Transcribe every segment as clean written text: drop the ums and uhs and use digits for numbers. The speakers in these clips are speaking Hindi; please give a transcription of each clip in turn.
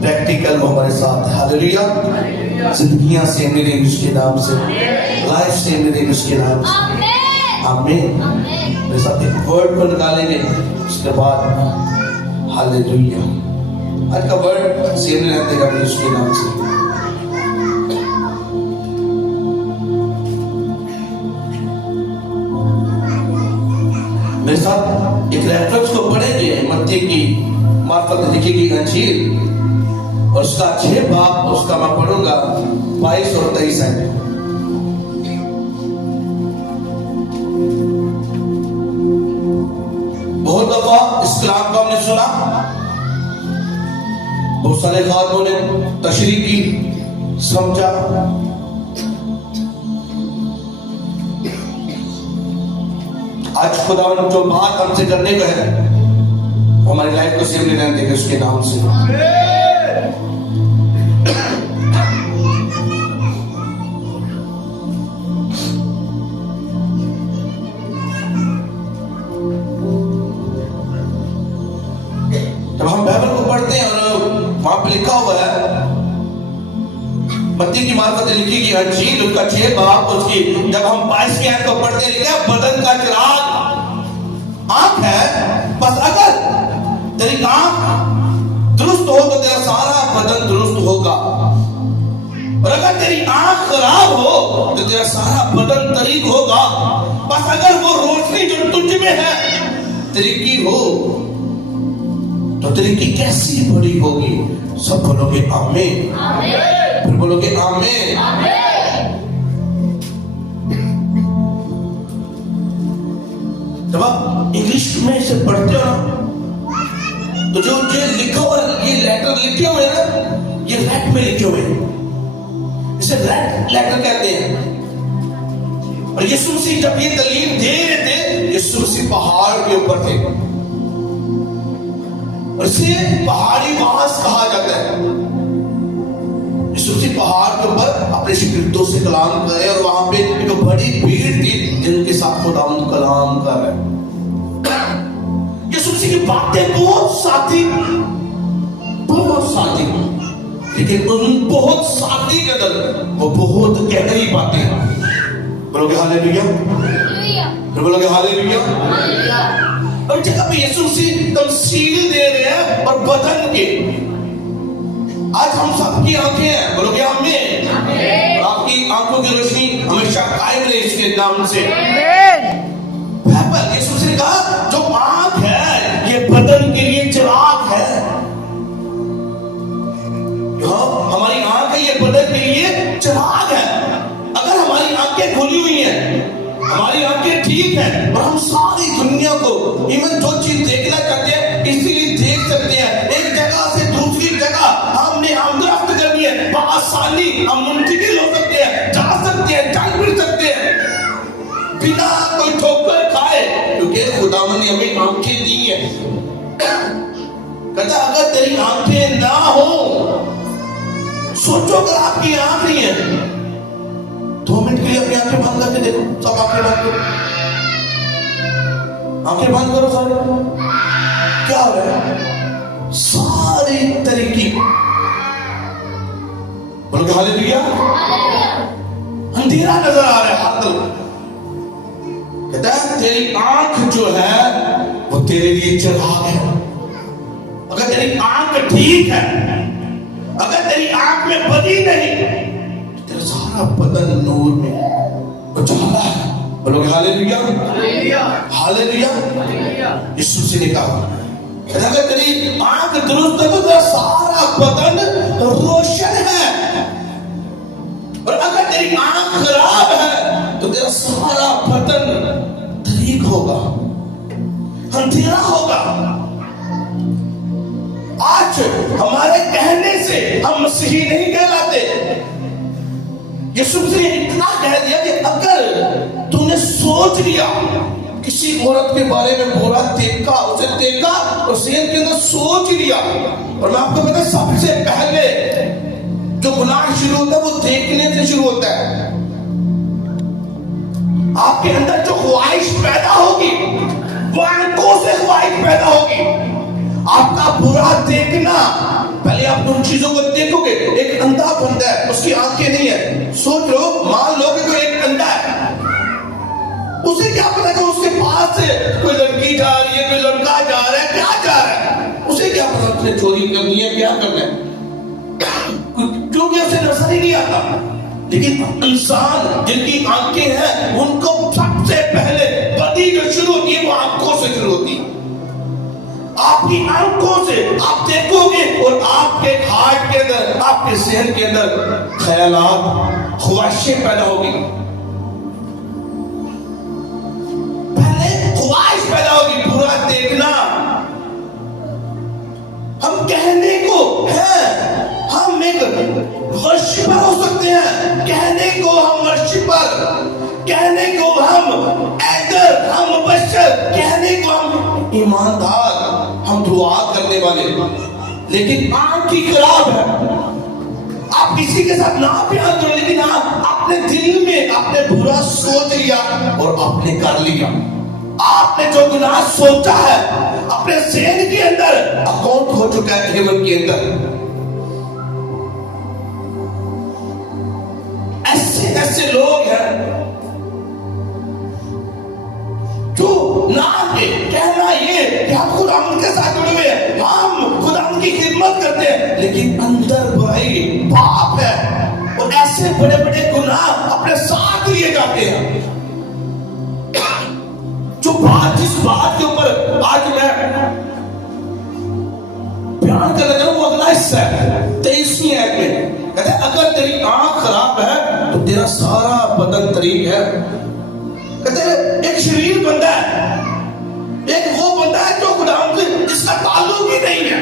प्रैक्टिकल हमारे साथ। हालेलुया। जिंदगियां से मेरे उसके नाम से, लाइफ से मेरे उसके नाम से। आमीन। मेरे साथ एक वर्ड को निकालेंगे, उसके बाद हालेलुया। आज का वर्ड सेम रहते का उसके नाम से। मेरे साथ एक रेफरेंस को पढ़ेंगे, मत्ती की मार्फत लिखी गई अंजील और उसका 6 बाब, उसका मैं पढ़ूंगा 22 और 23 है। बहुत दफा इस कलाम को हमने सुना, बहुत सारे खातों ने तशरीह की, समझा। आज खुदा जो बात हमसे करने को है, हमारी लाइफ को सेव लेने देगा उसके नाम से। जब हम बाइबल को पढ़ते हैं और वहां पे लिखा हुआ है, मत्ती की मार्फत लिखी गई अंजील उसका 6 बाब, उसकी जब हम 22 की आयत को पढ़ते हैं, लिखा बदन का चिराग आंख है। बस अगर तेरी आंख दुरुस्त हो तो तेरा सारा बदन दुरुस्त होगा, और अगर तेरी आंख खराब हो तो तेरा सारा बदन तरीक होगा। बस अगर वो रोशनी जो तुझ में है तरीकी हो तो तरीकी कैसी बड़ी होगी। सब बोलोगे आमीन, फिर बोलोगे आमीन। जब आप इंग्लिश में इसे पढ़ते हो ना, तो जो ये लिखा हुआ, ये लेटर लिखे हुए हैं ना, ये रैट में लिखे हुए हैं, इसे रैट लेटर कहते हैं। और यीशु मसीह जब ये तालीम दे रहे थे, यीशु मसीह पहाड़ के ऊपर थे, और इसे पहाड़ी वास कहा जाता है। यीशु मसीह पहाड़ के ऊपर अपने शिगिर्दों से कलाम करे, और वहां पे एक बड़ी भीड़ थी जिनके साथ खुदावंद कलाम कर रहे हैं। यीशु मसीह की बातें बहुत सादी, लेकिन उन बहुत सादी के अंदर वो बहुत गहरी बातें। बोलोगे हालेलुया, फिर बोलोगे हालेलुया। और जगह पे यीशु मसीह तमसील दे रहे हैं और बदन के। आज हम सबकी आंखें हैं, बोलोगे आमीन। और आपकी आंखों की रोशनी हमेशा कायम रहे इसके नाम से। यीशु मसीह ने कहा जो आंख है ये बदन के लिए चिराग है। हमारी आंख है, ये बदन के लिए चिराग है। अगर हमारी आंखें खुली हुई हैं, हमारी आंखें ठीक हैं, और हम सारी दुनिया को इवन जो चीज देखना चाहते हैं इसीलिए देख सकते हैं। एक जगह से दूसरी जगह हमने आमदरफ्त करनी है, आसानी हम मुंतकिल हो सकते हैं, जा सकते हैं, चल फिर सकते हैं बिना कोई ठोकर खाए, क्योंकि खुदावंद ने हमें आंखें दी है। कहता अगर तेरी आंखें ना हो, सोचो अगर आपकी आंख नहीं है, 2 मिनट के लिए अपनी आंखें बंद करके देखो। सब आंखें बंद करो, आंखें बंद करो सारे। क्या हो रहा है? सारी तरीकी, बोलोगे हालेलुया। अंधेरा नजर आ रहा है हर तरफ। कहता है तेरी आंख जो है वो तेरे लिए चिराग है। अगर तेरी आंख ठीक है, अगर तेरी आंख में बदी नहीं, तेरा सारा बदन नूर में उजाला है। बोलोगे हालेलुया, हालेलुया। यीशु मसीह ने कहा अगर तेरी आंख दुरुस्त है तो तेरा सारा बदन रोशन है, और अगर तेरी आंख खराब है तो तेरा सारा बदन तरीक होगा, अंधेरा होगा। आज हमारे कहने से हम मसीही नहीं कहलाते। यीशु मसीह ने इतना कह दिया कि अगर तूने सोच लिया किसी औरत के बारे में बुरा देखा, उसे देखा और सेहत के अंदर सोच लिया, और मैं आपको पता सबसे पहले जो गुनाह शुरू होता है वो देखने से शुरू होता है। आपके अंदर जो ख्वाहिश पैदा होगी वो आंखों से ख्वाहिश पैदा होगी। आपका बुरा देखना पहले आप उन चीजों को देखोगे। एक अंधा बंदा है, उसकी आंखें नहीं है। सोच लो, मान लो कि कोई एक अंधा है, उसे क्या पता कि उसके पास से कोई लड़की जा रही है, कोई लड़का जा रहा है, क्या जा रहा है, उसे क्या पता उसने चोरी करनी है, क्या करना है, क्योंकि उसे नजर ही नहीं आता। लेकिन इंसान जिनकी आंखें हैं, उनको सबसे पहले बदी जो शुरू होती है वो आंखों से शुरू होती है। आपकी आंखों से आप देखोगे और आपके हार्ट के अंदर, आपके जहन के अंदर ख्यालात, ख्वाहिशें पैदा होगी। पहले ख्वाहिश पैदा होगी पूरा देखना। हम कहने को है, हम एक वर्शिपर हो सकते हैं, कहने को हम वर्शिपर, कहने को हम एडर, हम बशर, कहने को हम ईमानदार, हम दुआ करने वाले, लेकिन आंख की खराब है। आप किसी के साथ ना प्यार करो, लेकिन हाँ अपने दिल में आपने बुरा सोच लिया और आपने कर लिया। आपने जो गुनाह सोचा है अपने ज़हन के अंदर अकाउंट हो चुका है हेवन के अंदर। ऐसे ऐसे लोग हैं जो ना के कहना ये कि हम खुदावंद के साथ जुड़े हुए हैं, हम खुदावंद की खिदमत करते हैं, लेकिन अंदर भाई पाप है और ऐसे बड़े बड़े गुनाह अपने साथ लिए जाते हैं। जो बात, जिस बात के ऊपर आज मैं बयान कर रहा हूं वो अगला हिस्सा है 23वीं आयत में कहते हैं, अगर तेरी आंख खराब है तो तेरा सारा बदन तरीक है। कहते हैं एक शरीर बंदा है, एक वो बंदा है जो खुदावंद से जिसका ताल्लुक ही नहीं है,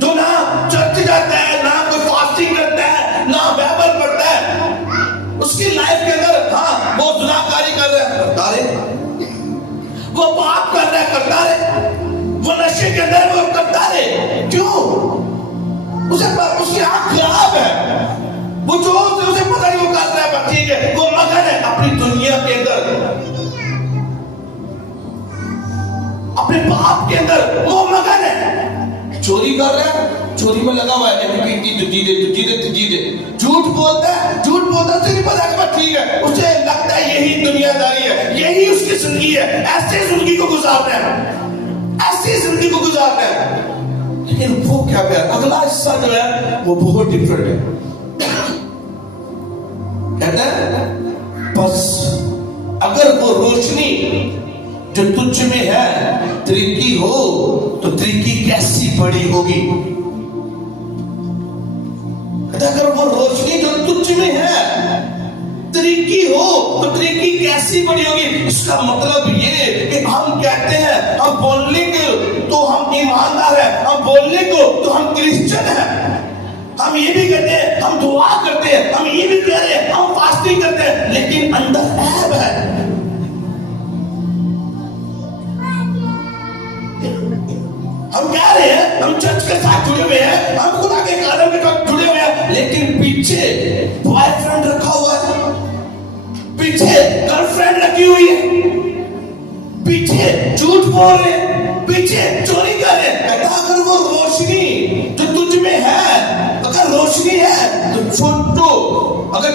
जो ना चर्च जाता है, ना कोई फास्टिंग करता है, ना बाइबल पढ़ता है। उसकी लाइफ के अंदर हाँ वो गुनाहगारी कर रहा है, करता रहे, वो पाप कर रहा है, करता रहे, वो नशे के अंदर वो करता रहे। क्यों? उसकी आंख खराब है, वो जो उसे पता नहीं वो कर रहा है, ठीक है, वो मगन है अपनी दुनिया के अंदर, अपने पाप के अंदर वो मगन है। चोरी कर रहा है, चोरी में लगा हुआ है, झूठ बोलता है, झूठ बोलता है, नहीं पता ठीक है, उसे लगता है यही दुनियादारी है, यही उसकी जिंदगी है, ऐसे जिंदगी को गुजारना है, ऐसी जिंदगी को गुजारना है। लेकिन वो क्या है, अगला हिस्सा जो है वो बहुत डिफरेंट है। कहता है बस अगर वो रोशनी जो तुझ में है तरीकी हो तो तरीकी कैसी बड़ी होगी। अगर वो रोशनी जो तुझ में है तरीकी हो तो तरीकी कैसी बड़ी होगी। इसका मतलब ये कि हम कहते हैं, हम बोलने को तो हम ईमानदार हैं, हम बोलने को तो हम क्रिश्चियन हैं, हम ये भी कहते हैं, हम दुआ करते हैं, हम ये भी कह रहे हैं, हम फास्टिंग करते हैं, लेकिन अंदर ऐब है। हम कह रहे हैं हम चर्च के साथ जुड़े हुए हैं, हम खुदा के कार्यों के साथ जुड़े हुए हैं, लेकिन पीछे बॉयफ्रेंड रखा हुआ है, पीछे गर्लफ्रेंड रखी हुई है, पीछे झूठ बोल रहे हैं, पीछे चोरी कर रहे हैं। अगर वो रोशनी जो तुझ में है, अगर रोशनी है तो छोटो, अगर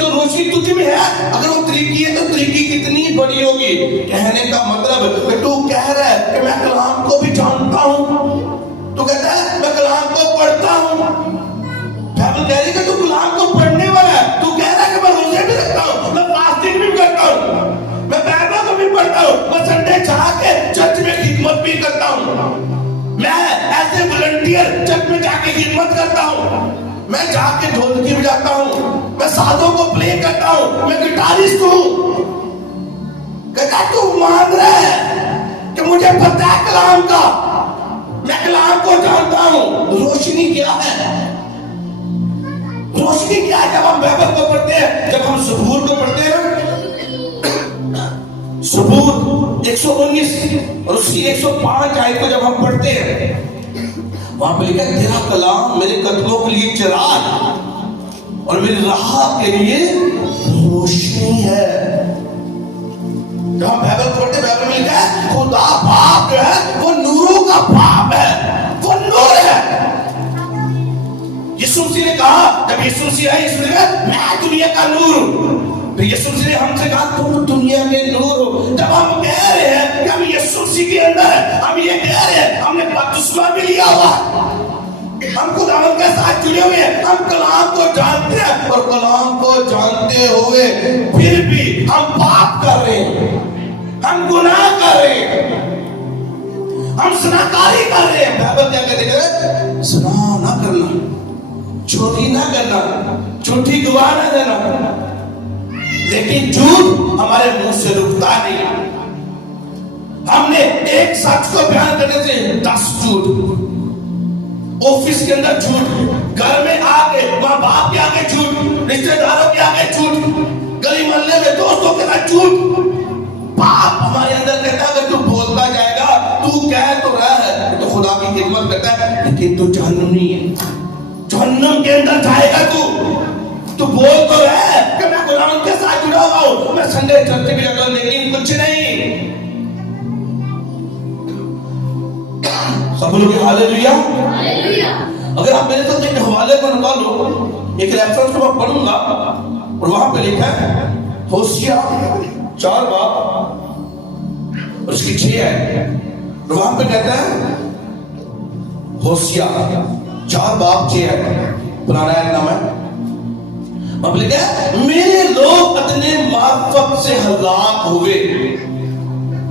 तो रोशनी तुझ में है, अगर वो तरीकी है तो तरीकी कितनी बड़ी होगी। कहने का मतलब कि तू कह रहा है कि मैं कलाम को भी जानता हूं, तू कहता है मैं कलाम को पढ़ता हूं, बाइबल कह रही है कि तू कलाम को पढ़ने वाला है, तू कह रहा है कि मैं रोजे भी रखता हूं, मैं फास्टिंग भी करता हूं, मैं बाइबल को भी पढ़ता हूं, मैं संडे जाके चर्च में खिदमत भी करता हूं, मैं ऐसे वॉलंटियर चर्च में जाके खिदमत करता हूं, मैं जाके ढोलकी बजाता हूं, मैं साधों को प्ले करता हूं, मैं गिटारिस्ट हूं। कहता तू मान रहा है कि मुझे पता है कलाम का, मैं कलाम को जानता हूं। रोशनी क्या है? रोशनी क्या है? जब हम बाइबल को पढ़ते हैं, जब हम ज़बूर को पढ़ते हैं, ज़बूर 119 और उसकी 105 आयत को जब हम पढ़ते हैं, वहां पर लिखा है तेरा कलाम मेरे कदमों के लिए चिराग और मेरी राह के लिए रोशनी है। जब हम बाइबल पढ़ते, बाइबल में लिखा है खुदा बाप जो है वो नूरों का बाप है, वो नूर है। यीशु मसीह ने कहा, जब यीशु मसीह आए, यीशु ने कहा मैं दुनिया का नूर हूं। तो यीशु मसीह ने हमसे कहा तुम दुनिया के नूर हो। जब हम कह रहे हैं कि हम यीशु मसीह के अंदर है, हम ये कह रहे हैं हमने बपतिस्मा भी लिया हुआ, हम खुदावंद के साथ जुड़े हुए हैं, हम कलाम को जानते हैं, और कलाम को जानते हुए फिर भी हम पाप कर रहे हैं, हम गुनाह कर रहे हैं, हम सनाकारी कर रहे हैं। बाइबल क्या कहते हैं? सना ना करना, चोरी ना करना, झूठी गवाह ना देना। लेकिन झूठ हमारे मुंह से रुकता नहीं। हमने एक सच को बयान करने से 10 झूठ, ऑफिस के अंदर झूठ, घर में आके माँ बाप के आगे झूठ, रिश्तेदारों के आगे झूठ, गली मोहल्ले में दोस्तों के साथ झूठ। पाप हमारे अंदर कहता है अगर तू बोलता जाएगा, तू कह तो रहा है तो खुदा की खिदमत करता है, लेकिन तू जहन्नुमी है, जहन्नुम के अंदर जाएगा तू बोल तो रहा है कि मैं खुदावंद के साथ जुड़ा हुआ हूं, मैं संडे चर्च भी जाता हूं, लेकिन कुछ नहीं। सब लोग हालेलुया। अगर आप मेरे साथ एक हवाले को निकालो, एक रेफरेंस को मैं पढ़ूंगा और वहां पे लिखा है होशिया 4 बाब और उसकी 6 है, और वहां पे कहता है होशिया 4 बाब 6 है, पुराना है नाम है। अब लिखा है मेरे लोग अपने मार्फत से हलाक हुए,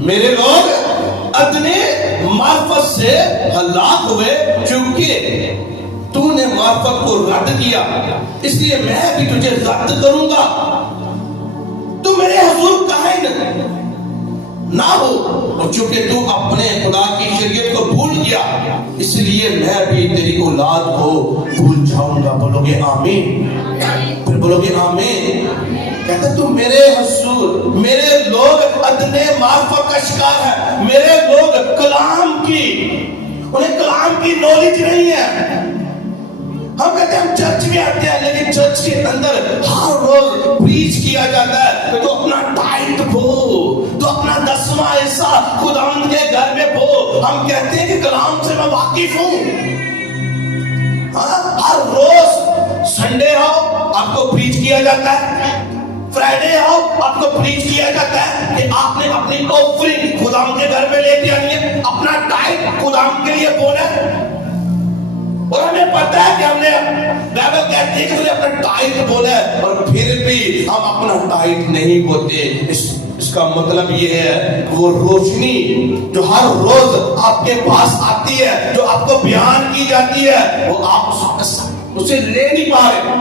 मेरे लोग अपने मार्फत से हलाक हुए, क्योंकि तूने मार्फत को रद्द किया, इसलिए मैं भी तुझे रद्द करूंगा। तू मेरे हुजूर काहे ना हो, और चूंकि तू अपने खुदा की शरीयत को भूल गया, इसलिए मैं भी तेरी औलाद को भूल जाऊंगा। बोलोगे आमीन? फिर बोलोगे आमीन? कहते तू मेरे हुजूर, मेरे लोग अदने मार्फत का शिकार है, मेरे लोग कलाम की, उन्हें कलाम की नॉलेज नहीं है। हम कहते हैं हम चर्च में आते हैं, लेकिन चर्च के अंदर हर रोज प्रीच किया जाता है, तो अपना टाइट भो, तो अपना 10वां हिस्सा खुदावंद के घर में भो। हम कहते हैं कि कलाम से मैं वाकिफ हूं। हर रोज संडे आओ आपको प्रीच किया जाता है, फ्राइडे आओ आपको प्रीच किया जाता है कि आपने अपनी ऑफरिंग खुदावंद के घर में लेके आनी है, अपना टाइट खुदावंद के लिए बोना है। और हमें पता है कि हमने बाइबल कहती है कि तूने अपना टाइट बोला है, और फिर भी हम अपना टाइट नहीं बोलते। इसका मतलब ये है वो रोशनी जो हर रोज आपके पास आती है, जो आपको बयान की जाती है, वो आप उसे ले नहीं पा रहे।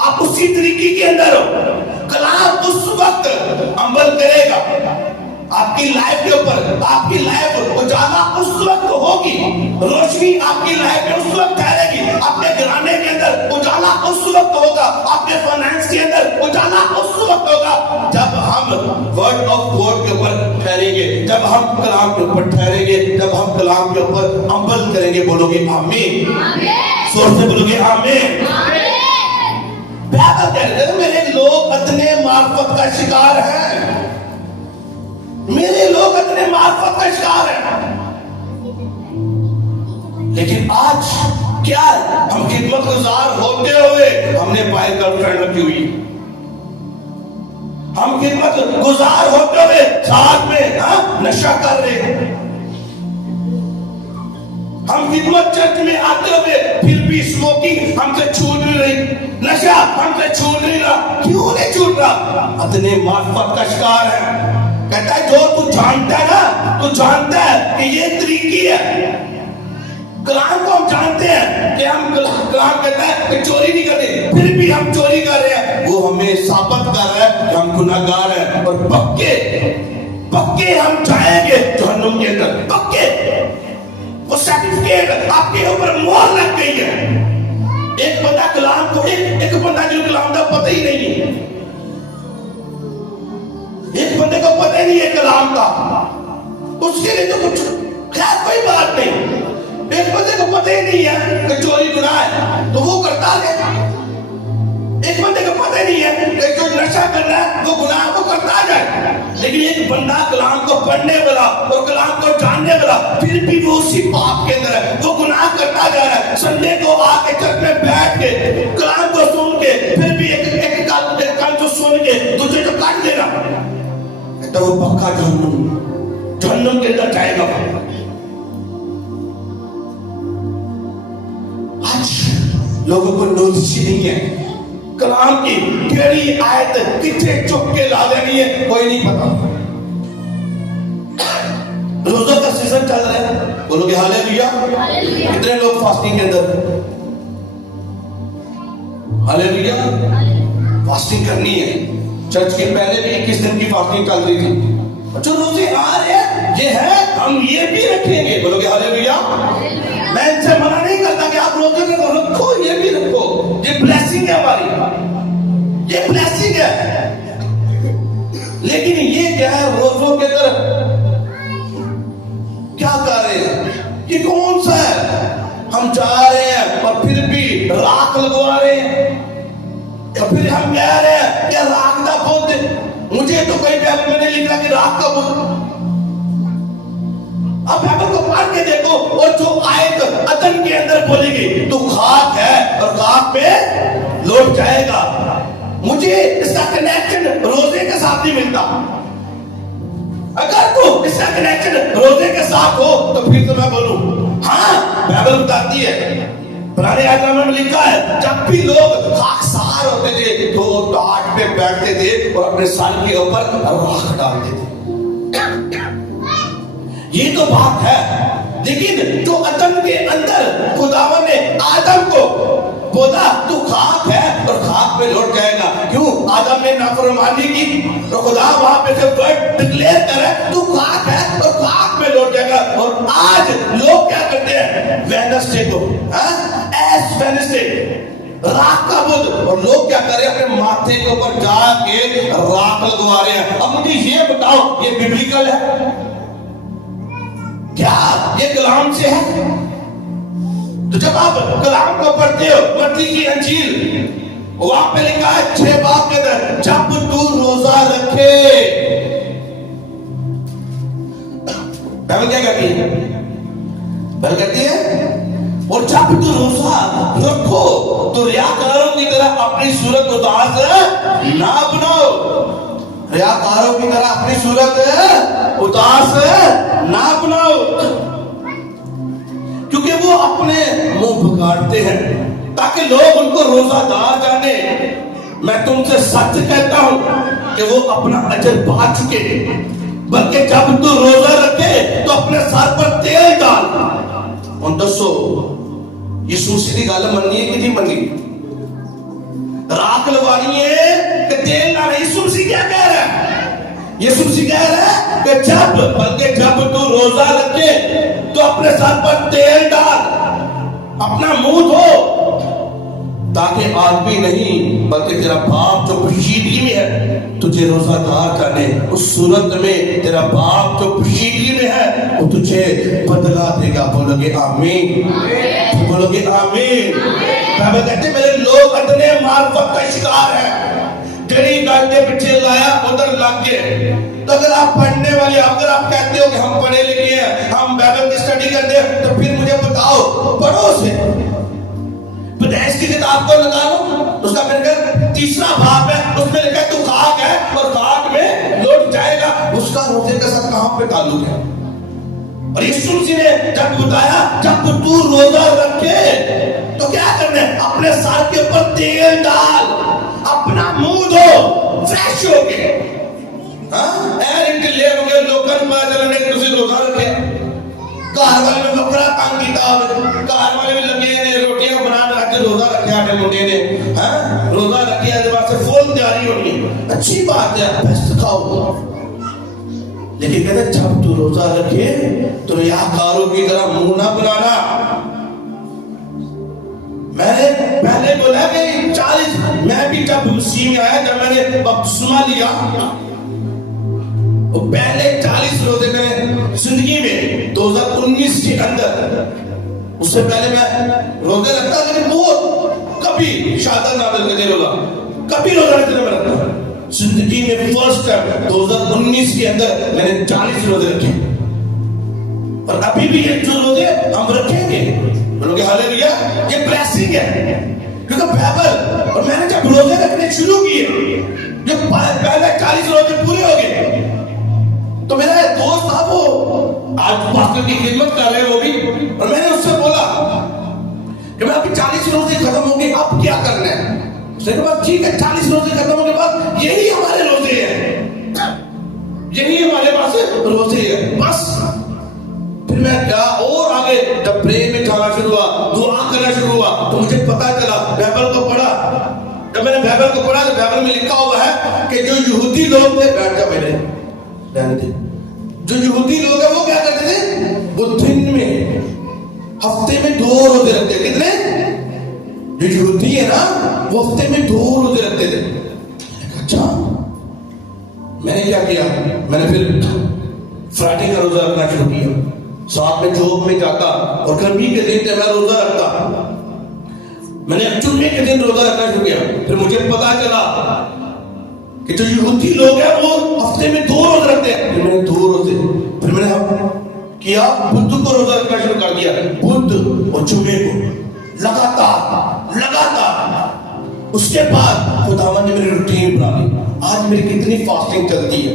आप उसी तरीके के अंदर हो। कलाम उस वक्त अमल करेगा आपकी लाइफ के ऊपर, आपकी लाइफ उजाला उस वक्त होगी, रोशनी आपकी लाइफ में उस वक्त ठहरेगी, आपके घराने के अंदर उजाला उस वक्त होगा, आपके फाइनेंस के अंदर उजाला उस वक्त होगा, जब हम वर्ड ऑफ गॉड के ऊपर ठहरेंगे, जब हम कलाम के ऊपर ठहरेंगे, जब हम कलाम के ऊपर अमल करेंगे। बोलोगे आमीन? जोर से बोलोगे आमीन? बाइबल कहते हैं मेरे लोग अपने मार्फत का शिकार हैं, मेरे लोग अपने मार्फत का शिकार हैं। लेकिन आज क्या हम खिदमत गुजार होते हुए हमने पाए गर्लफ्रेंड रखी हुई, हम खिदमत गुजार होते हुए साथ में नशा कर रहे हैं, हम खिदमत चर्च में आते हुए फिर भी स्मोकिंग हमसे छूट नहीं रही, नशा हमसे छूट नहीं रहा। क्यों नहीं छूट रहा? अपने मार्फत का शिकार है। कहता है जो तू जानता है ना, तू जानता है कि ये तरीकी है। कलाम को हम जानते हैं कि हम कलाम कहता है कि चोरी नहीं करते, फिर भी हम चोरी कर रहे हैं। वो हमें साबित कर रहा है कि हम गुनाहगार हैं, और पक्के पक्के हम जाएंगे जहन्नुम के अंदर, पक्के। वो सर्टिफिकेट आपके ऊपर मोहर लग गई है। एक बंदा कलाम को, एक बंदा जो कलाम का पता ही नहीं है, एक बंदे को पता ही नहीं है कलाम का, उसके लिए तो कुछ खैर कोई बात नहीं। एक बंदे को पता ही नहीं है कि चोरी गुनाह है, तो वो करता है। एक बंदे को पता ही नहीं है कि जो नशा कर रहा है वो गुनाह, वो करता जाए। लेकिन एक बंदा कलाम को पढ़ने वाला और कलाम को जानने वाला फिर भी वो उसी पाप के अंदर है, वो गुनाह करता जा रहा है। संडे को आके चर्च में बैठ के कलाम को सुन के फिर भी एक कान को सुन के दूसरे को काट देना, तो वो पक्का जहन्नुम के अंदर जाएगा। आज लोगों को नॉलेज ही नहीं है कलाम की केड़ी आयत कितने चुप के ला देनी है कोई नहीं पता। रोजा का सीजन चल रहा है, बोलोगे हालेलुया। कितने लोग फास्टिंग के अंदर? हालेलुया। फास्टिंग करनी है। चर्च के पहले भी 21 दिन की फास्टिंग चल रही थी। जो रोजे आ रहे हैं ये है, हम ये भी रखेंगे, बोलोगे हालेलुया। मैं इनसे मना नहीं करता कि आप रोजे में रखो, ये भी रखो, ये ब्लेसिंग है हमारी, ये ब्लेसिंग है। लेकिन ये क्या है, रोजों के अंदर क्या कर रहे हैं? ये कौन सा है? हम जा रहे हैं और फिर भी राख लगवा रहे हैं, या फिर हम कह रहे हैं कि राख का बुद्ध। मुझे तो कोई बाइबल में नहीं लिखा कि राख का बुद्ध। अब बाइबल को पढ़ के देखो, और जो आयत अदन के अंदर बोलेगी तो खाक है और खाक में लौट जाएगा। मुझे इसका कनेक्शन रोजे के साथ नहीं मिलता। अगर तो इसका कनेक्शन रोजे के साथ हो तो फिर तो मैं बोलूं हाँ, बाइबल बताती है, पुराने आयत में लिखा है, जब भी लोग खाकसार होते थे तो टाट पे बैठते थे और अपने सर के ऊपर राख डालते थे। ये तो बात है। लेकिन जो अदन के अंदर खुदावन ने आदम को बोला तू खाक है और खाक पे लौट जाएगा। क्यों? आदम ने नाफरमानी की तो खुदा वहां पे से वर्ड डिक्लेयर करे तू खाक है और खाक पे लौट जाएगा। और आज लोग क्या करते हैं? वेडनेसडे को एस वेडनेसडे राख का बुध, और लोग क्या कर रहे हैं? अपने माथे के ऊपर जाके राख लगवा रहे हैं। अब मुझे ये बताओ, ये बिब्लिकल है क्या? ये कलाम से है? तो जब आप कलाम को पढ़ते हो, मत्ती की अंजील वहां पे लिखा है 6 बाब के अंदर, जब तू रोजा रखे। बाइबल क्या कहती है? बाइबल कहती है और जब तू रोजा रखो तो रियाकारों की तरह अपनी सूरत उदास ना बनाओ। रियाकारों की तरह अपनी सूरत उदास ना बनाओ, क्योंकि वो अपने मुंह बिगाड़ते हैं ताकि लोग उनको रोजादार जाने। मैं तुमसे सच कहता हूं कि वो अपना अजर पा चुके। बल्कि जब तू रोजा रखे तो अपने सर पर तेल डाल। और दसो यीशु सीधी गल मननी है कि नहीं मननी? राख लगवानी है कि तेल डाल? यीशु मसीह क्या कह रहा है? यीशु मसीह कह रहा है कि जब तू रोजा रखे तो अपने सर पर तेल डाल, अपना मुंह धो, ताकि आदमी नहीं बल्कि तेरा बाप जो पोशीदगी में है तुझे रोजादार जाने। उस सूरत में तेरा बाप जो पोशीदगी में है वो तुझे बदला देगा। बोलोगे आमीन? बोलोगे आमीन? बाइबल कहते मेरे लोग इतने मार्फत का शिकार है, जड़ी गल के पीछे लाया उधर लग गए। तो अगर आप पढ़ने वाले, अगर आप कहते हो कि हम पढ़े लिखे हैं, हम बाइबल की स्टडी करते हैं, तो फिर मुझे बताओ, पढ़ो से पैदाइश की किताब को निकालो, उसका फिर 3रा बाब है, उसमें लिखा है तू खाक है और खाक में लौट जाएगा। उसका रोजे के साथ कहां पे ताल्लुक है? और यीशु मसीह ने जब बताया जब तू रोजा रखे तो क्या करना है? अपने सर के ऊपर तेल डाल, अपना मुंह धो, फ्रेश हो गए। लोकल रोजा रखे, घर वाले ने बकरा तंग किया, घर वाले भी लगे ने रोटियां बना रखे, रोजा रखे आटे मुंडे ने, रोजा रखे आज वास्ते फुल तैयारी होनी, अच्छी बात है, बेस्ट खाओ। लेकिन कहते जब तू रोजा रखे तो रियाकारों की तरह मुंह ना बनाना। मैंने पहले बोला कि 40 मैं भी जब मसीह में आया, जब मैंने बपतिस्मा लिया तो पहले 40 रोजे मैंने जिंदगी में 2019 के अंदर, उससे पहले मैं रोजे रखता लेकिन वो कभी शादर नादर के रोजा, कभी रोजा नहीं रखता। जिंदगी में फर्स्ट टाइम 2019 के अंदर मैंने 40 रोजे रखे, और अभी भी ये जो रोजे हम रखेंगे, बोलोगे हालेलुया, ये ब्लेसिंग है। क्योंकि बाइबल, और मैंने जब रोजे रखने शुरू किए, जब पहले 40 रोजे पूरे हो गए, तो मेरा दोस्त था, वो आज पास्टर की खिदमत कर रहे हैं वो भी, और मैंने उससे बोला कि मैं अभी 40 रोजे खत्म हो गए, अब क्या करना है? उसने कहा ठीक है, 40 रोजे खत्म होने के बाद यही हमारे रोजे हैं, यही हमारे पास रोजे है बस। फिर मैं क्या और आगे जब प्रेम में जाना शुरू हुआ, दुआ करना शुरू हुआ, तो मुझे पता चला, बाइबल को पढ़ा, जब मैंने बाइबल को पढ़ा तो बाइबल में लिखा हुआ है कि जो यहूदी लोग थे, बैठ जा मेरे रहने दे, जो यहूदी लोग हैं वो क्या करते थे, वो दिन में हफ्ते में 2 रोजे रखते। कितने? जो यहूदी है ना, वो हफ्ते में 2 रोजे रखते थे। अच्छा, मैंने क्या किया, मैंने फिर फ्राइडे का रोजा रखना शुरू किया, साथ में जॉब में जाता, और गर्मी के दिन थे मैं रोजा रखता, मैंने जुम्मे के दिन रोजा रखना शुरू किया। फिर मुझे पता चला कि जो यहूदी लोग हैं वो हफ्ते में 2 रोजे रखते हैं, फिर मैंने 2 रोजे, फिर मैंने किया बुध को रोजा रखना शुरू कर दिया, बुध और जुम्मे को लगातार लगातार। उसके बाद खुदावन ने मेरी रूटीन बना ली। आज मेरी कितनी फास्टिंग चलती है,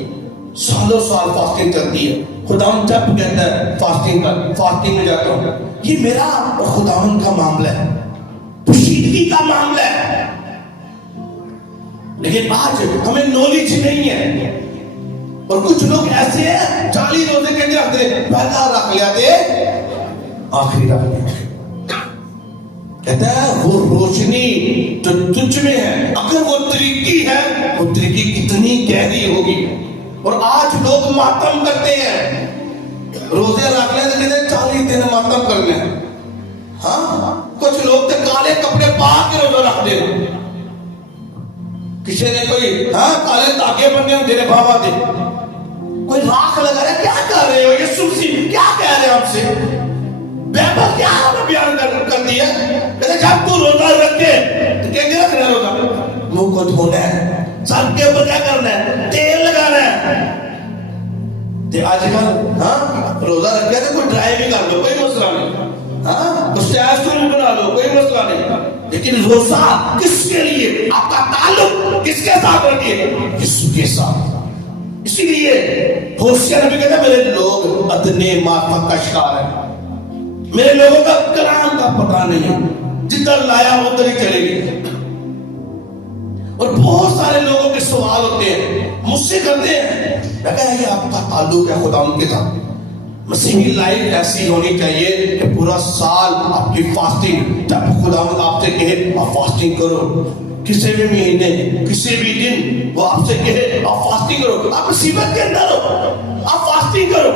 सालों साल फास्टिंग चलती है। खुदावन जब कहता है फास्टिंग कर, फास्टिंग में जाता हूं। ये मेरा और खुदावन का मामला है, पोशीदगी का मामला है। लेकिन आज हमें नॉलेज नहीं है, और कुछ लोग ऐसे हैं 40 रोजे के अंदर रखते, पहला रख लिया थे, आखिरी रख लिया। कहता है वो रोशनी जो तुझ में है, अगर वो तरीकी है, वो तरीकी कितनी गहरी होगी। और आज लोग मातम करते हैं, रोजे रख ले तो कहते 40 दिन मातम करने। हाँ, कुछ लोग तो काले कपड़े पा के रोजा रख दे, किसी ने कोई काले धागे बने तेरे बाबा दे, कोई राख लगा रहा है। क्या कर रहे हो यीशु मसीह, क्या कह रहे हैं आपसे? बाइबल क्या हमें बयान कर दिया? कहते जब तू रोजा रखे तो क्या रखना रोजा? मुंह को धोना है, सर के ऊपर क्या करना है, तेल लगाना है। आजकल रोजा रखे तो कोई ड्राइव भी कर लो, कोई मसला नहीं, बना लो, कोई मसला नहीं। लेकिन रोजा किसके लिए? आपका ताल्लुक किसके साथ रखिए? यीशु के साथ। इसीलिए होशिया नबी कहता है मेरे लोग अदने मार्फत का शिकार है, मेरे लोगों का कलाम का पता नहीं है, जिधर लाया उधर ही चलेगी। और बहुत सारे लोगों के सवाल होते हैं, मुझसे करते हैं, ये आपका ताल्लुक है खुदा के साथ। मसीही लाइफ ऐसी होनी चाहिए कि पूरा साल आपकी फास्टिंग, जब खुदा आपसे कहे आप फास्टिंग करो, किसी भी महीने किसी भी दिन वो आपसे कहे आप फास्टिंग करो, आप मुसीबत के अंदर हो, आप फास्टिंग करो।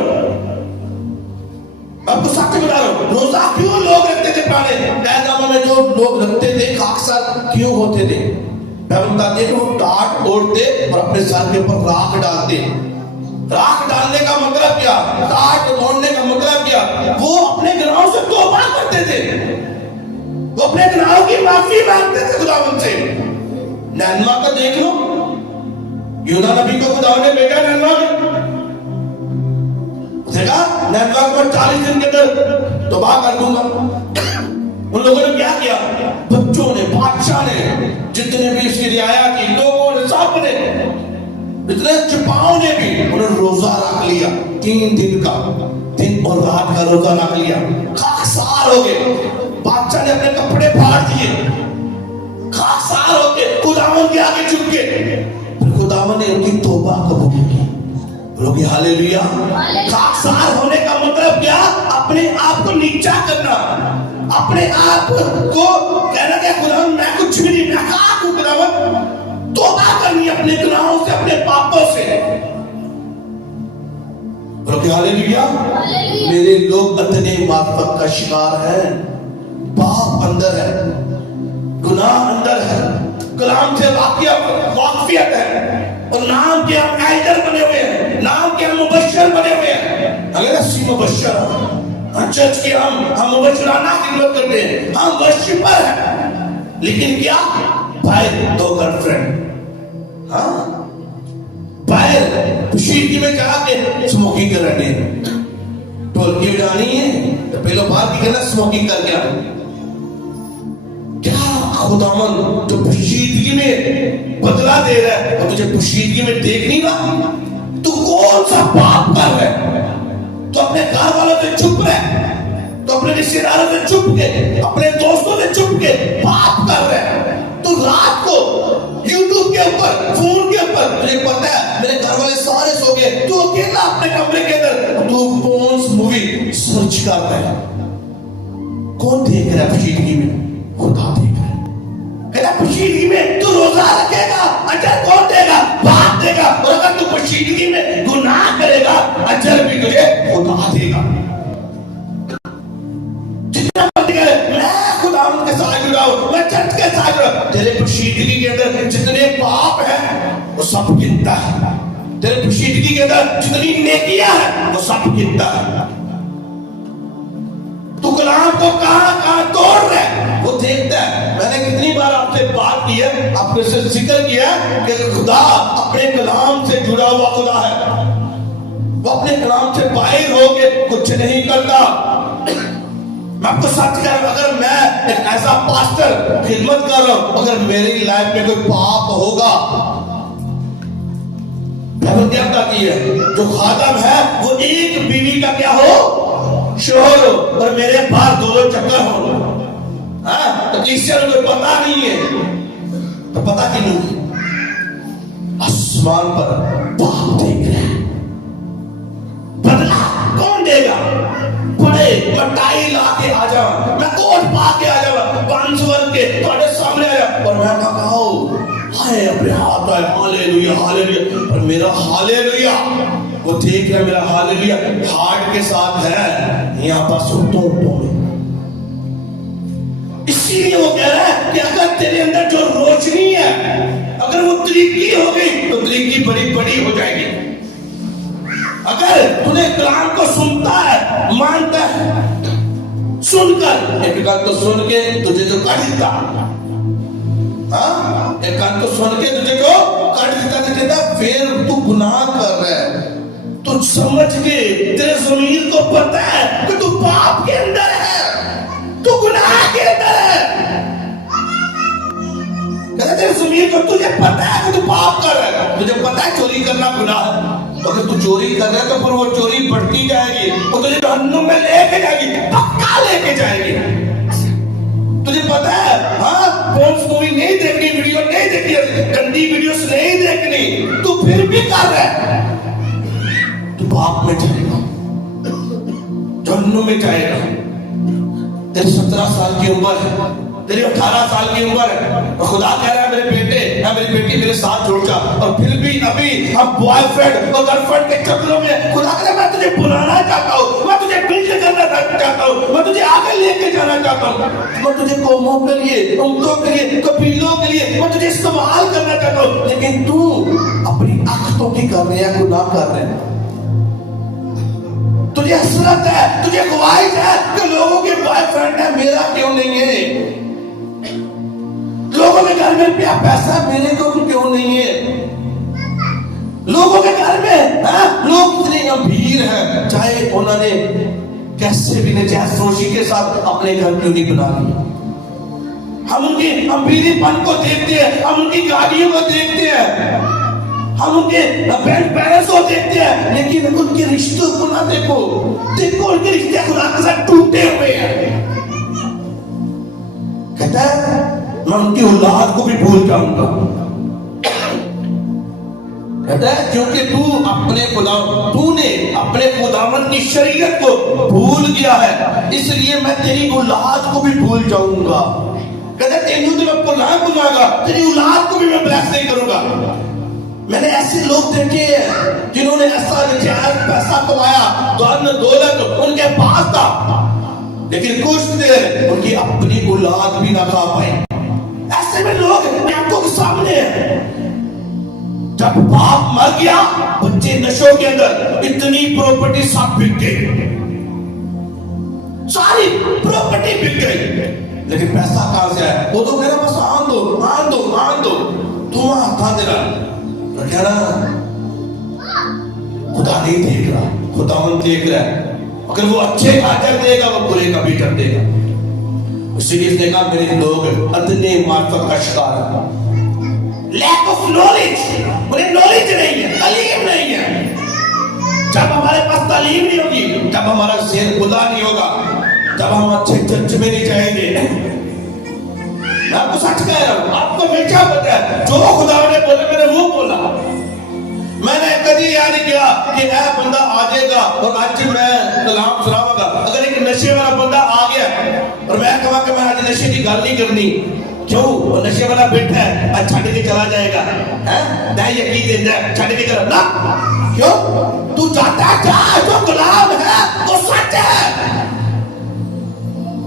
आपको सच बता रहा हूं, रोजा क्यों लोग रखते थे पुराने पैगामों में, जो लोग रखते थे खाकसार क्यों होते थे? बताते थे वो टाट ओढ़ते और अपने सर के ऊपर राख डालते। राख डालने का मतलब क्या, टाट ओढ़ने का मतलब क्या? वो अपने गुनाहों से तौबा करते थे, वो अपने गुनाहों की माफी मांगते थे खुदावंद से। नैनवा का देख लो, यूदा नबी को खुदा ने भेजा नैनवा में, देखा नैनवा को 40 दिन के अंदर तौबा कर दूंगा। उन लोगों ने क्या किया? बच्चों ने, बादशाह ने, जितने भी इसकी रियाया की लोगों ने, सबने, इतने चुपाओं ने भी उन्होंने रोजा रख लिया, 3 दिन का, दिन और रात का रोजा रख लिया। खाकसार हो गए, बादशाह ने अपने कपड़े फाड़ दिए, खाकसार होके खुदावंद के आगे झुक गए। फिर खुदावंद ने उनकी तौबा कबूल की। लोग हालेलुया। खाकसार होने का मतलब क्या? अपने आप को नीचा करना, अपने आप को कहना कि खुदावंद मैं कुछ भी नहीं, मैं खाक हूं खुदावंद। तौबा करनी अपने गुनाहों से, अपने पापों से। हालेलुया। मेरे लोग अदने मार्फत का शिकार हैं, पाप अंदर है, गुनाह अंदर है, कलाम से वाकफियत है, और नाम के हम आइडल बने हुए हैं, नाम के हम मुबश्शिर बने हुए हैं। अगर अस्सी मुबश्शिर चर्च के हम मुबश्शिराना खिदमत करते हैं, हम वर्शिपर हैं, लेकिन क्या भाई दो गर्लफ्रेंड, हाँ बाहर शीशे में जाके स्मोकिंग करनी है, ढोलकी बजानी है तो पहले बाहर की करना स्मोकिंग करके आना। क्या खुदावन जो पोशीदगी में बदला दे रहा है और तुझे पोशीदगी में देख नहीं रहा? तू कौन सा पाप कर रहा है? तो अपने घर वालों से चुप रहे, तो अपने रिश्तेदारों से चुप के, अपने दोस्तों से चुप के पाप कर रहे हैं। तो रात को YouTube के ऊपर, फोन के ऊपर, तुझे पता है मेरे घर वाले सारे सो गए, तू अकेला अपने कमरे के अंदर तू कौन सी मूवी सर्च कर रहा है? कौन देख रहा है पोशीदगी में? खुदा देख रहा है। कहता पोशीदगी में तू रोजा रखेगा, अजर कौन देगा? बाप देगा। और अगर तू पोशीदगी में गुनाह करेगा, अजर भी तुझे खुदा देगा। जितना मैं खुदा के साथ जुड़ा हूं, मैं चर्च के साथ जुड़ा, तेरे पोशीदगी के अंदर जितने पाप है वो सब गिनता है। तेरे पोशीदगी के अंदर जितनी नेकियां है वो सब गिनता है। तू कलाम को कहां तोड़ रहा है वो देखता है। मैंने कितनी बार आपसे बात की है, आपने से जिक्र किया कि खुदा अपने कलाम से जुड़ा हुआ खुदा है। वो अपने कलाम से बाहर होके कुछ नहीं करता। मैं आपको सच कह रहा हूं, अगर मैं एक ऐसा पास्टर खिदमत कर रहा हूं, अगर मेरी लाइफ में कोई पाप होगा, बाइबल क्या कहती है, जो खादम है वो एक बीवी का क्या हो, शोहर हो, और मेरे पास दो चक्कर हो। हाँ, तो क्रिश्चियन को पता नहीं है, तो पता क्यों? आसमान पर बाप देख रहा है। बदला कौन देगा? बड़े कटाई लाके आ जाओ, मैं कोट पा के आ जाऊंगा, 5 वर्ष के तुम्हारे सामने आ जाओ, और मैं कहा हाय अपने हाथ आए, हालेलुया हालेलुया, और मेरा हालेलुया वो देख रहा है, मेरा हालेलुया हार्ट के साथ है, यहाँ पर सुनतो में। इसीलिए वो कह रहा है कि अगर तेरे अंदर जो रोशनी है, अगर वो तरीकी हो गई तो तरीकी बड़ी बड़ी हो जाएगी। अगर तूने कलाम को सुनता है, मानता है, सुनकर एक कान तो सुन के तुझे जो काट देता, हाँ, एक कान तो सुन के तुझे जो काट देता, फिर तू गुनाह कर रहा है। तू समझ के, तेरे ज़मीर को पता है कि तू पाप के अंदर है, तू गुनाह के अंदर है। तेरे ज़मीर को तुझे पता है कि तू पाप कर रहा है, तुझे पता है चोरी करना गुनाह है। अगर तू चोरी कर रहा है तो फिर वो चोरी बढ़ती जाएगी, वो तुझे जहन्नुम में लेके जाएगी, पक्का लेके जाएगी। तुझे पता है, हाँ, कौन सी मूवी नहीं देखनी, वीडियो नहीं देखनी, गंदी वीडियोस नहीं देखनी, तू फिर भी कर रहा है, तू पाप में जाएगा, जहन्नुम में जाएगा। तेरी 17 साल की उम्र है, तेरी 18 साल की उम्र है, और खुदा कह रहा है मेरे बेटे या मेरी बेटी मेरे साथ जुड़ जा, और फिर भी अभी हम बॉयफ्रेंड और गर्लफ्रेंड के चक्करों में, खुदा कह रहा है मैं तुझे बुलाना चाहता हूँ, मैं तुझे बिल्ड करना चाहता हूँ, मैं तुझे आगे लेके जाना चाहता हूँ, मैं तुझे कौमों के लिए, उम्मतों के लिए, कबीलों के लिए मैं तुझे इस्तेमाल करना चाहता हूँ। लेकिन तू अपनी आंखों की कर रहे हैं, गुनाह कर रहे हैं। तुझे हसरत है, तुझे ख्वाहिश है कि लोगों के बॉयफ्रेंड है, मेरा क्यों नहीं है? लोगों के घर में क्या पैसा, मेरे को क्यों नहीं है? लोगों के घर में लोग इतने गंभीर हैं, चाहे उन्होंने कैसे भी नजायज़ के साथ अपने घर क्यों नहीं बना लिया। हम उनकी अमीरीपन को देखते हैं, हम उनकी गाड़ियों को देखते हैं, हम उनके बैंक बैलेंस को देखते हैं, लेकिन उनके रिश्तों को ना देखो। देखो उनके रिश्ते खुदा के साथ टूटे हुए हैं। कहता है मैं उनकी औलाद को भी भूल जाऊंगा। कहता है क्योंकि तूने अपने खुदावन की शरीयत को भूल गया है, इसलिए मैं तेरी औलाद को भी भूल जाऊंगा। कहता है तेनू तो मैं पुनः बुलाऊंगा, तेरी औलाद को भी मैं ब्लेस नहीं करूंगा। मैंने ऐसे लोग देखे हैं जिन्होंने ऐसा नजायज पैसा कमाया, धन दौलत उनके पास था, लेकिन कुछ देर उनकी अपनी औलाद भी ना खा पाई। ऐसे में लोग आंखों के सामने हैं। जब बाप मर गया, बच्चे नशों के अंदर, इतनी प्रॉपर्टी सब बिक गई, सारी प्रॉपर्टी बिक गई, लेकिन पैसा कहां से आया? वो तो कह रहा बस आन दो, तुम हाथा दे रहा कहना खुदा नहीं देख रहा, खुदावंद देख रहा है। अगर वो अच्छे का अजर देगा, वो बुरे का भी अजर देगा। इसीलिए इसने कहा मेरे लोग अदने मार्फत का शिकार है, लैक ऑफ नॉलेज, मुझे नॉलेज नहीं है, तालीम नहीं है। जब हमारे पास तालीम नहीं होगी, जब हमारा ज़हन खुदा नहीं होगा, जब हम अच्छे चर्च में नहीं जाएंगे। मैं आपको सच कह रहा हूं, आपको हमेशा पता है जो खुदा ने बोला मैंने वो बोला। मैंने कभी याद नहीं किया कि ऐ बंदा आ जाएगा और आज मैं कलाम सुनाऊंगा। अगर एक नशे वाला बंदा आ गया और मैं कहूंगा कि मैं आज नशे की गल नहीं करनी, क्यों? वो नशे वाला बैठा है, आज छड़ के चला जाएगा, हैं? मैं यकीन देता है छड़ के चला ना, क्यों? तू जाता जा, जो कलाम है वो सच है।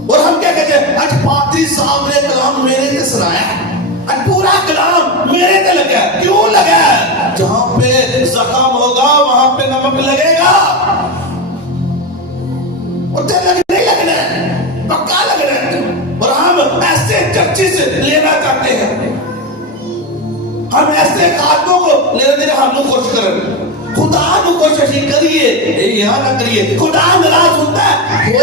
और हम क्या कहते हैं, आज पादरी साहब ने कलाम मेरे से सुनाया, आज पूरा कलाम मेरे से लगा। क्यों लगा? जहां पे जख्म होगा वहां पे नमक लगेगा, और नहीं लगना है, पक्का लगना है। और हम ऐसे चर्चिस लेना चाहते हैं, हम ऐसे खातों को लेने देने हम खुश करें। खुदा को कोशिश करिए, यहाँ ना करिए। खुदा नाराज होता है,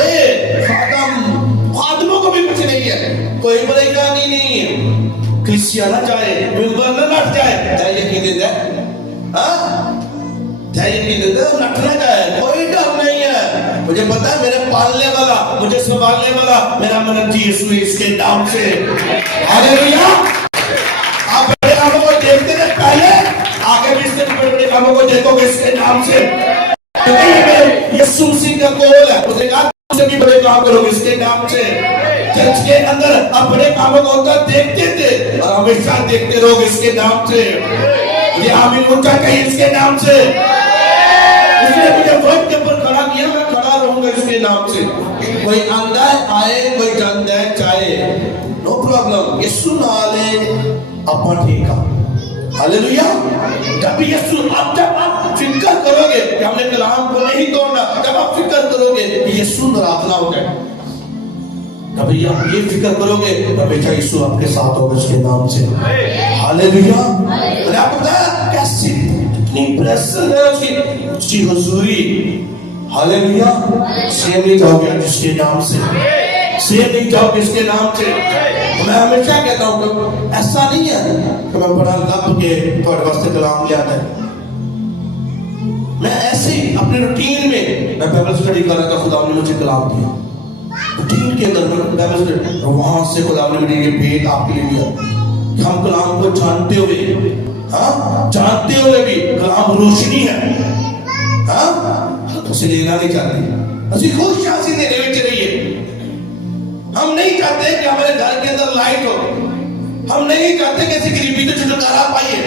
खादमों को भी कुछ नहीं है, कोई परेशानी नहीं है। क्रिश्चियन ना जाए, मेंबर ना लट जाए, चाहे यकीन देता है, चाहे यकीन देता है, लटना जाए, कोई डर नहीं है। मुझे पता है मेरे पालने वाला, मुझे संभालने वाला मेरा मन यीशु इसके नाम से। हालेलुया। आप बड़े कामों को देखते थे पहले, आगे भी इससे बड़े बड़े कामों को देखोगे इसके नाम से। यीशु मसीह का कॉल है, उसने कहा तुमसे भी बड़े काम करोगे इसके नाम से। चर्च के अंदर आप बड़े कामों को होता देखते थे और हमेशा देखते रहोगे इसके नाम से। ये आमीन ऊंचा कहिए इसके नाम से। उसने मुझे वर्ड के ऊपर खड़ा किया, मैं खड़ा रहूंगा इसके नाम से। कोई आंदा आए, कोई जानता है चाहे, नो प्रॉब्लम। यीशु नाले अपना ठीका। हालेलुया। जब यीशु, अब जब आप फिक्र करोगे कि हमने कलाम को नहीं तोड़ना, जब आप फिक्र करोगे कि यीशु नाराज ना हो जाए, कभी आप ये फिक्र करोगे तो हमेशा यीशु आपके साथ होगा इसके नाम से। हालेलुया। और आपको पता है कैसी इतनी प्रेजेंस है उसकी हुजूरी। हालेलुया। सेम नहीं जाओगे जिसके नाम से, सेम नहीं जाओगे इसके नाम से। मैं हमेशा कहता हूँ कि ऐसा नहीं है कि मैं बड़ा लब के थोड़े वास्ते कलाम ले आता है। मैं ऐसे ही अपने रूटीन में मैं बाइबल स्टडी कर रहा था, खुदा ने मुझे कलाम दिया रूटीन के अंदर, मैं बाइबल स्टडी, वहां से खुदा ने मुझे ये भेद आपके लिए दिया कि हम कलाम को जानते हुए, हाँ जानते हुए भी कलाम रोशनी है, हाँ उसे लेना नहीं चाहते। असि खुद शांति देने में रहिए। हम नहीं चाहते कि हमारे घर के अंदर लाइट हो, हम नहीं चाहते कि ऐसी गरीबी से छुटकारा पाइए,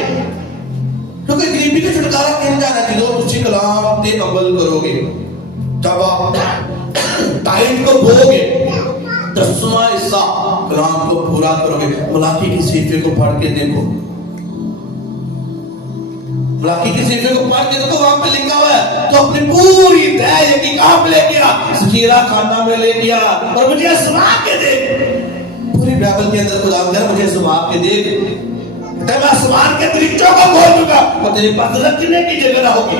क्योंकि गरीबी से छुटकारा कहीं जाना कि लोग उसी कलाम पे अमल करोगे। जब आप टाइम को बोगे, 10वां हिस्सा कलाम को पूरा करोगे। मलाकी की सीफे को पढ़ के देखो, मलाकी की सीफे को पढ़ के देखो, वहां पे लिखा हुआ है तो अपनी पूरी दया की काम ले गया, सकीरा खाना में ले गया और मुझे आजमा के देख। पूरी बाइबल के अंदर खुदा ने मुझे आजमा के देख, मैं आसमान के दरीचों को खोल दूंगा और तेरे पास रखने की जगह ना होगी।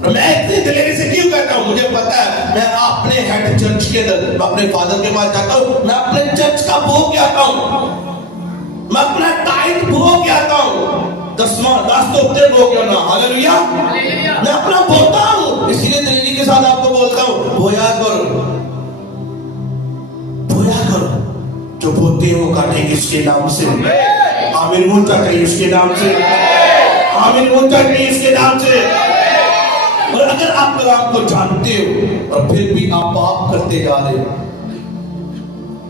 और मैं इतनी दिलेरी से क्यों कहता हूँ, मुझे पता है मैं अपने हेड चर्च के अंदर, मैं अपने फादर के पास जाता हूँ, मैं अपने चर्च का भोग के आता हूँ, मैं अपना टाइट भोग के आता हूँ, 10 तो उतरे भोग के आना। हालेलुया। मैं अपना बोलता हूँ, इसलिए दिलेरी के साथ आपको बोलता हूँ, बोया करो, बोया करो, जो बोते हो काटे किसके नाम से। आमीन मुंता कहिए इसके नाम से, आमीन मुंता कहिए इसके नाम से। और अगर आप कलाम को जानते हो और फिर भी आप पाप करते जा रहे हो,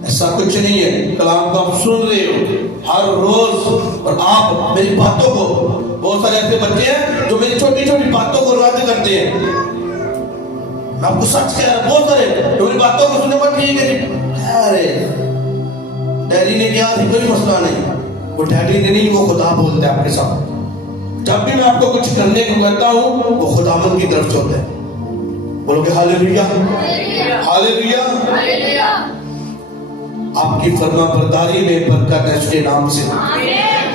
ऐसा कुछ नहीं है। कलाम को आप सुन रहे हो हर रोज और आप मेरी बातों को, बहुत सारे ऐसे बच्चे हैं जो मेरी छोटी छोटी बातों को रद्द करते हैं। मैं आपको सच कह रहा हूं, बहुत सारे जो मेरी बातों को सुनने पर ठीक है जी, अरे डैडी ने क्या, कोई मसला नहीं, वो डैडी ने नहीं, वो खुदा बोलता है आपके साथ। जब भी मैं आपको कुछ करने को कहता हूँ वो खुदावंद की तरफ से होता है। बोलोगे हालेलुया, हालेलुया। आपकी फरमाबरदारी में बरकत है इसके नाम से।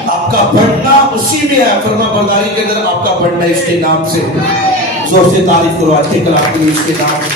आपका बढ़ना उसी में है, फरमाबरदारी के अंदर आपका बढ़ना इसके नाम से। जोर से तारीफ करो आज के कलाम के लिए इसके नाम में।